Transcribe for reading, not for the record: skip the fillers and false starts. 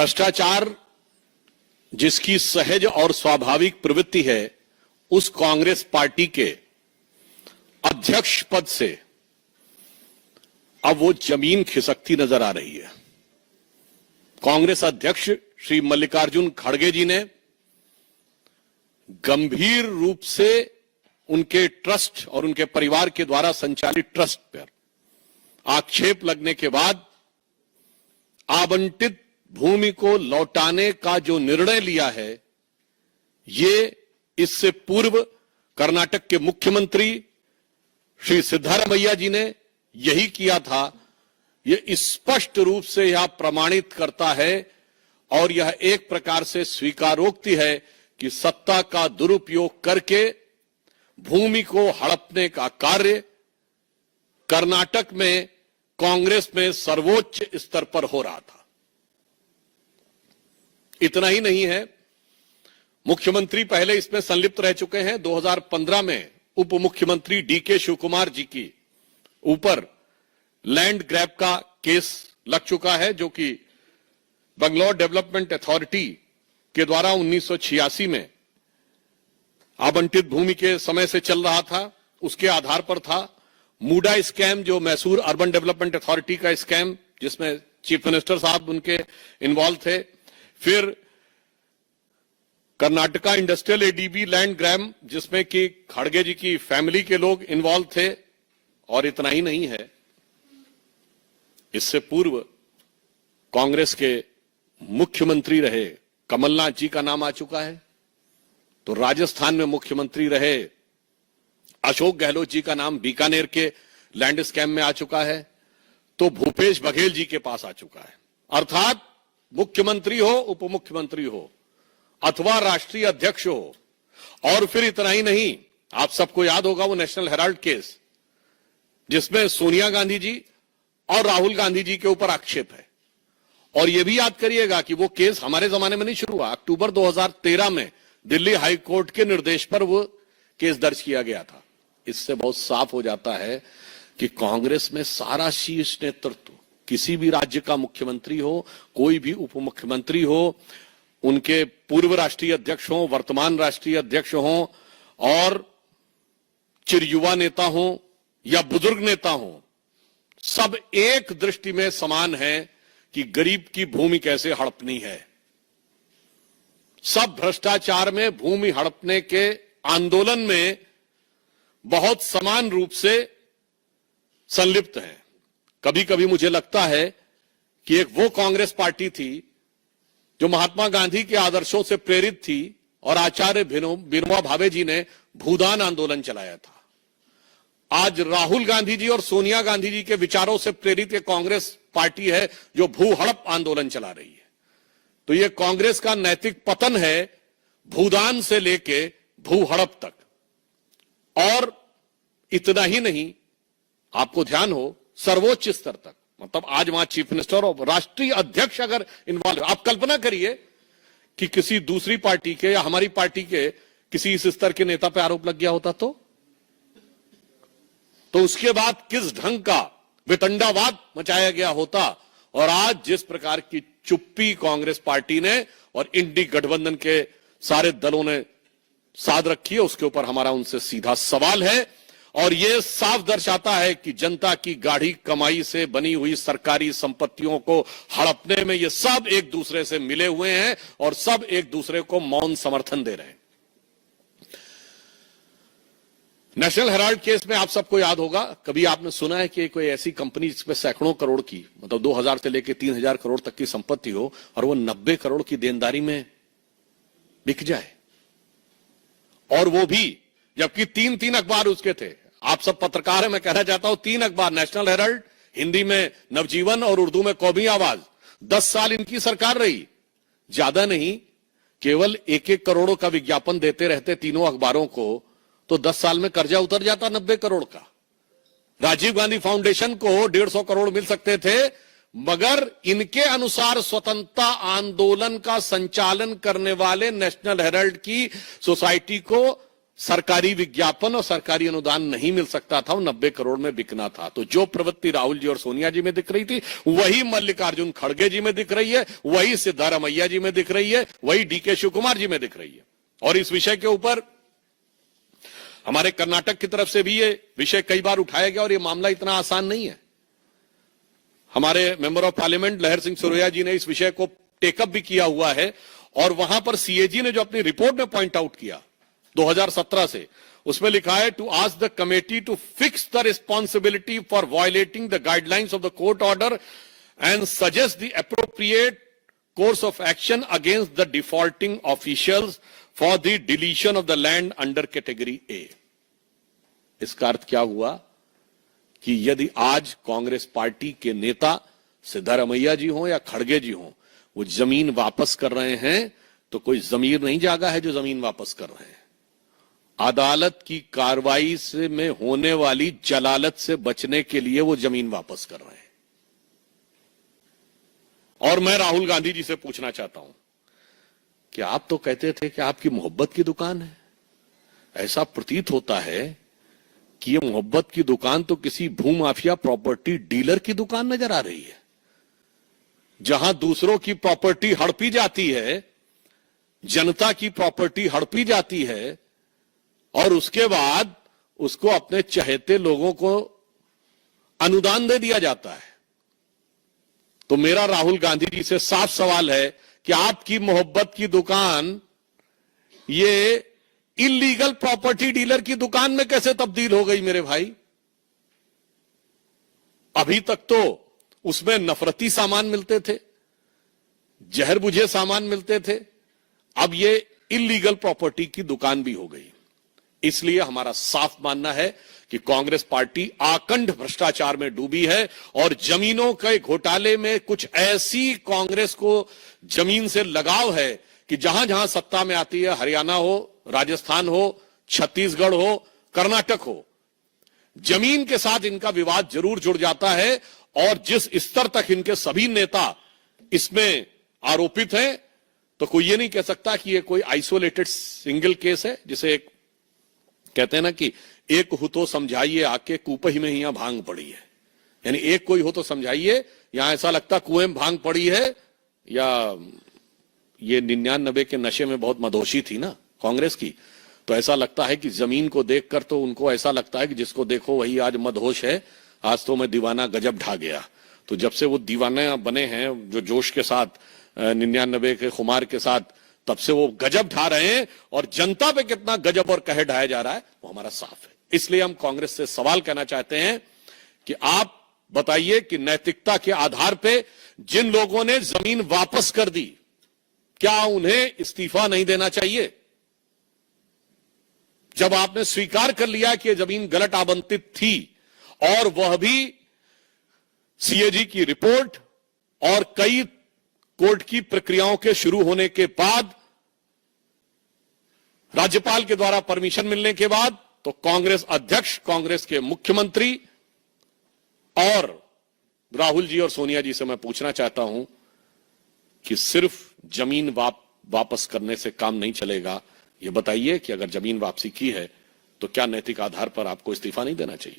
भ्रष्टाचार जिसकी सहज और स्वाभाविक प्रवृत्ति है, उस कांग्रेस पार्टी के अध्यक्ष पद से अब वो जमीन खिसकती नजर आ रही है। कांग्रेस अध्यक्ष श्री मल्लिकार्जुन खड़गे जी ने गंभीर रूप से उनके ट्रस्ट और उनके परिवार के द्वारा संचालित ट्रस्ट पर आक्षेप लगने के बाद आवंटित भूमि को लौटाने का जो निर्णय लिया है, ये इससे पूर्व कर्नाटक के मुख्यमंत्री श्री सिद्धारमैया जी ने यही किया था। यह स्पष्ट रूप से यह प्रमाणित करता है और यह एक प्रकार से स्वीकारोक्ति है कि सत्ता का दुरुपयोग करके भूमि को हड़पने का कार्य कर्नाटक में कांग्रेस में सर्वोच्च स्तर पर हो रहा था। इतना ही नहीं है, मुख्यमंत्री पहले इसमें संलिप्त रह चुके हैं। 2015 में उप मुख्यमंत्री डीके शिवकुमार जी की ऊपर लैंड ग्रैब का केस लग चुका है, जो कि बंगलौर डेवलपमेंट अथॉरिटी के द्वारा 1986 में आवंटित भूमि के समय से चल रहा था। उसके आधार पर था मूडा स्कैम, जो मैसूर अर्बन डेवलपमेंट अथॉरिटी का स्कैम, जिसमें चीफ मिनिस्टर साहब उनके इन्वॉल्व थे। फिर Karnataka industrial ADB land grab, जिसमें कि खड़गे जी की फैमिली के लोग इन्वॉल्व थे। और इतना ही नहीं है, इससे पूर्व कांग्रेस के मुख्यमंत्री रहे कमलनाथ जी का नाम आ चुका है। तो राजस्थान में मुख्यमंत्री रहे अशोक गहलोत जी का नाम बीकानेर के लैंड स्कैम में आ चुका है। तो भूपेश बघेल जी के पास आ चुका है। अर्थात मुख्यमंत्री हो, उप मुख्यमंत्री हो अथवा राष्ट्रीय अध्यक्ष हो। और फिर इतना ही नहीं, आप सबको याद होगा वो नेशनल हेराल्ड केस, जिसमें सोनिया गांधी जी और राहुल गांधी जी के ऊपर आक्षेप है। और यह भी याद करिएगा कि वो केस हमारे जमाने में नहीं शुरू हुआ, अक्टूबर 2013 में दिल्ली हाई कोर्ट के निर्देश पर वो केस दर्ज किया गया था। इससे बहुत साफ हो जाता है कि कांग्रेस में सारा शीर्ष नेतृत्व, किसी भी राज्य का मुख्यमंत्री हो, कोई भी उप मुख्यमंत्री हो, उनके पूर्व राष्ट्रीय अध्यक्ष हों, वर्तमान राष्ट्रीय अध्यक्ष हों, और चिरयुवा नेता हों या बुजुर्ग नेता हों, सब एक दृष्टि में समान है कि गरीब की भूमि कैसे हड़पनी है। सब भ्रष्टाचार में, भूमि हड़पने के आंदोलन में बहुत समान रूप से संलिप्त हैं। कभी कभी मुझे लगता है कि एक वो कांग्रेस पार्टी थी जो महात्मा गांधी के आदर्शों से प्रेरित थी और आचार्य विनोबा भावे जी ने भूदान आंदोलन चलाया था। आज राहुल गांधी जी और सोनिया गांधी जी के विचारों से प्रेरित एक कांग्रेस पार्टी है जो भू हड़प आंदोलन चला रही है। तो यह कांग्रेस का नैतिक पतन है, भूदान से लेके भू हड़प तक। और इतना ही नहीं, आपको ध्यान हो, सर्वोच्च स्तर तक, मतलब आज वहां चीफ मिनिस्टर और राष्ट्रीय अध्यक्ष अगर इन्वॉल्व, आप कल्पना करिए कि किसी दूसरी पार्टी के या हमारी पार्टी के किसी इस स्तर के नेता पे आरोप लग गया होता तो उसके बाद किस ढंग का वितंडावाद मचाया गया होता। और आज जिस प्रकार की चुप्पी कांग्रेस पार्टी ने और इंडी गठबंधन के सारे दलों ने साध रखी है, उसके ऊपर हमारा उनसे सीधा सवाल है। और यह साफ दर्शाता है कि जनता की गाढ़ी कमाई से बनी हुई सरकारी संपत्तियों को हड़पने में ये सब एक दूसरे से मिले हुए हैं और सब एक दूसरे को मौन समर्थन दे रहे हैं। नेशनल हेराल्ड केस में आप सबको याद होगा, कभी आपने सुना है कि कोई ऐसी कंपनी जिसमें सैकड़ों करोड़ की, मतलब 2000 से लेकर 3000 करोड़ तक की संपत्ति हो और वो 90 करोड़ की देनदारी में बिक जाए, और वो भी जबकि 3 अखबार उसके थे। आप सब पत्रकार हैं, मैं कहना चाहता हूं 3 अखबार, नेशनल हेराल्ड, हिंदी में नवजीवन और उर्दू में कौमी आवाज। 10 साल इनकी सरकार रही, ज्यादा नहीं, केवल 1-1 करोड़ का विज्ञापन देते रहते तीनों अखबारों को, तो 10 साल में कर्जा उतर जाता 90 करोड़ का। राजीव गांधी फाउंडेशन को 150 करोड़ मिल सकते थे, मगर इनके अनुसार स्वतंत्रता आंदोलन का संचालन करने वाले नेशनल हेराल्ड की सोसाइटी को सरकारी विज्ञापन और सरकारी अनुदान नहीं मिल सकता था, वो 90 करोड़ में बिकना था। तो जो प्रवृत्ति राहुल जी और सोनिया जी में दिख रही थी, वही मल्लिकार्जुन खड़गे जी में दिख रही है, वही सिद्धारमैया जी में दिख रही है, वही डीके शिव कुमार जी में दिख रही है। और इस विषय के ऊपर हमारे कर्नाटक की तरफ से भी ये विषय कई बार उठाया गया और ये मामला इतना आसान नहीं है। हमारे मेंबर ऑफ पार्लियामेंट लहर सिंह सुरैया जी ने इस विषय को टेकअप भी किया हुआ है और वहां पर सीएजी ने जो अपनी रिपोर्ट में पॉइंट आउट किया 2017 से, उसमें लिखा है to ask the committee to fix the responsibility for violating the guidelines of the court order and suggest the appropriate course of action against the defaulting officials for the deletion of the land under category A. इसका अर्थ क्या हुआ कि यदि आज Congress party के नेता सिद्धारमैया जी हों या खड़गे जी हों, वो जमीन वापस कर रहे हैं, तो कोई जमीर नहीं जागा है जो जमीन वापस कर रहे हैं। अदालत की कार्रवाई से में होने वाली जलालत से बचने के लिए वो जमीन वापस कर रहे हैं। और मैं राहुल गांधी जी से पूछना चाहता हूं कि आप तो कहते थे कि आपकी मोहब्बत की दुकान है, ऐसा प्रतीत होता है कि ये मोहब्बत की दुकान तो किसी भूमाफिया प्रॉपर्टी डीलर की दुकान नजर आ रही है, जहां दूसरों की प्रॉपर्टी हड़पी जाती है, जनता की प्रॉपर्टी हड़पी जाती है और उसके बाद उसको अपने चहेते लोगों को अनुदान दे दिया जाता है। तो मेरा राहुल गांधी जी से साफ सवाल है कि आपकी मोहब्बत की दुकान ये इलीगल प्रॉपर्टी डीलर की दुकान में कैसे तब्दील हो गई मेरे भाई? अभी तक तो उसमें नफरती सामान मिलते थे, जहर बुझे सामान मिलते थे, अब ये इलीगल प्रॉपर्टी की दुकान भी हो गई। इसलिए हमारा साफ मानना है कि कांग्रेस पार्टी आकंठ भ्रष्टाचार में डूबी है और जमीनों के घोटाले में कुछ ऐसी कांग्रेस को जमीन से लगाव है कि जहां जहां सत्ता में आती है, हरियाणा हो, राजस्थान हो, छत्तीसगढ़ हो, कर्नाटक हो, जमीन के साथ इनका विवाद जरूर जुड़ जाता है। और जिस स्तर तक इनके सभी नेता इसमें आरोपित हैं, तो कोई ये नहीं कह सकता कि ये कोई आइसोलेटेड सिंगल केस है, जिसे एक कहते हैं ना कि एक हो तो समझाइए आके कुपही में ही भांग पड़ी है। यानी एक कोई हो तो समझाइए, यहां ऐसा लगता कुएं में भांग पड़ी है, या ये 99 के नशे में बहुत मदहोशी थी ना कांग्रेस की, तो ऐसा लगता है कि जमीन को देखकर तो उनको ऐसा लगता है कि जिसको देखो वही आज मदहोश है, आज तो मैं दीवाना गजब ढा गया। तो जब से वो दीवाने बने हैं जो जोश के साथ 99 के खुमार के साथ, तब से वो गजब ढा रहे हैं और जनता पे कितना गजब और कहर ढाया जा रहा है वो हमारा साफ है। इसलिए हम कांग्रेस से सवाल करना चाहते हैं कि आप बताइए कि नैतिकता के आधार पे जिन लोगों ने जमीन वापस कर दी, क्या उन्हें इस्तीफा नहीं देना चाहिए? जब आपने स्वीकार कर लिया कि यह जमीन गलत आवंटित थी और वह भी सीएजी की रिपोर्ट और कई कोर्ट की प्रक्रियाओं के शुरू होने के बाद, राज्यपाल के द्वारा परमिशन मिलने के बाद, तो कांग्रेस अध्यक्ष, कांग्रेस के मुख्यमंत्री और राहुल जी और सोनिया जी से मैं पूछना चाहता हूं कि सिर्फ जमीन वापस करने से काम नहीं चलेगा। ये बताइए कि अगर जमीन वापसी की है तो क्या नैतिक आधार पर आपको इस्तीफा नहीं देना चाहिए?